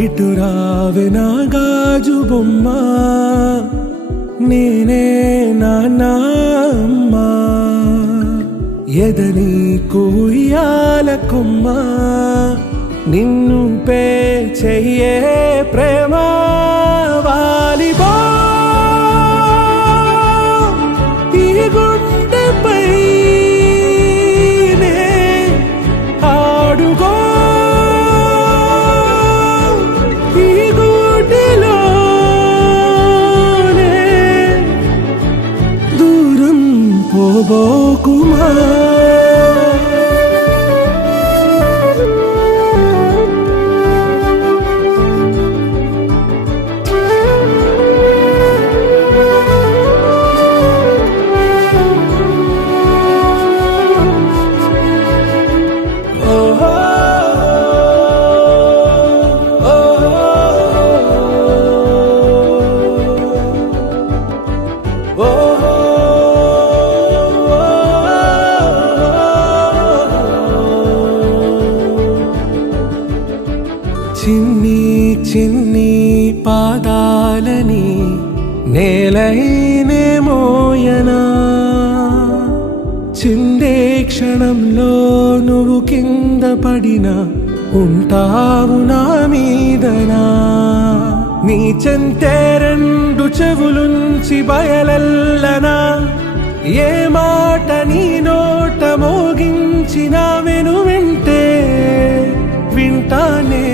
ఇటురావే నా గాజు బొమ్మ నేనే నాన్న అమ్మ ఎదని కుయ్యాల కొమ్మ నిన్ను పే చెయ్యే ప్రేమ వాలిబా ఈ గుండెపై ఆడుగో ఈ గుడిలోనే దూరం పోబోకుమా చిన్ని చిన్ని పాదాలని నేలైనే మోయనా చిందే క్షణంలో నువ్వు కింద పడినా ఉంటావు నా మీదనా నీ చెంతే రెండు చెవులుంచి బయలెల్లనా ఏ మాట నీ నోట మోగించిన వెను వింటే వింటానే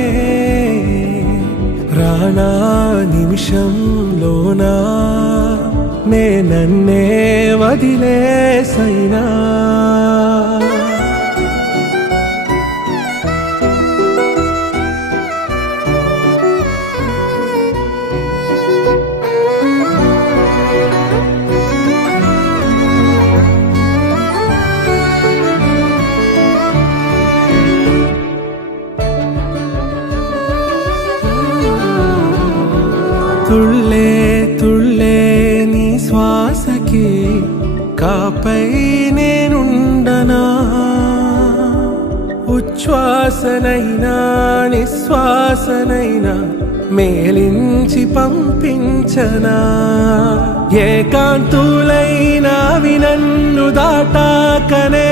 రానా నిమిషంలోనా నే నన్నే వదిలేసైనా తుళ్ళే తుళ్ళే నీ శ్వాసకి కాపై నేనుండనా ఉచ్ఛ్వాసనైనా నిశ్వాసనైనా మేలించి పంపించనా ఏకాంతులైనా వినన్ను దాటాకనే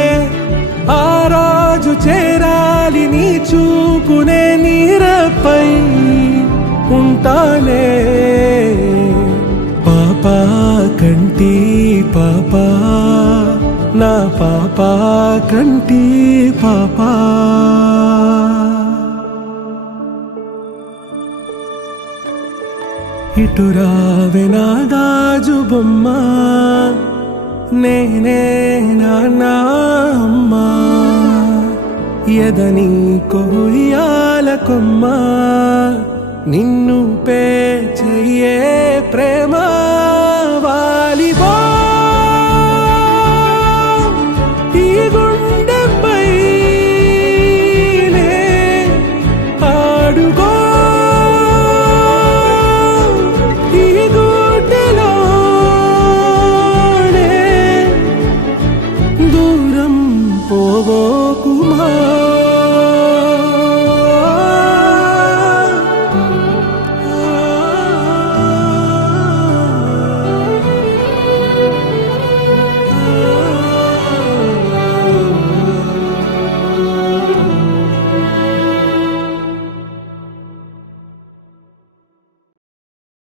ఆ రోజు చేరాలి నీ చూపునే నీరపై ఉంటానే పాపా కంటి పాపా నా పాపా కంటి పాపా ఇటురావే నా గాజు బొమ్మ నేనే నాన్న అమ్మ ఎదని కొయ్యాల కొమ్మ నిన్ను పే చెయ్యే ప్రేమ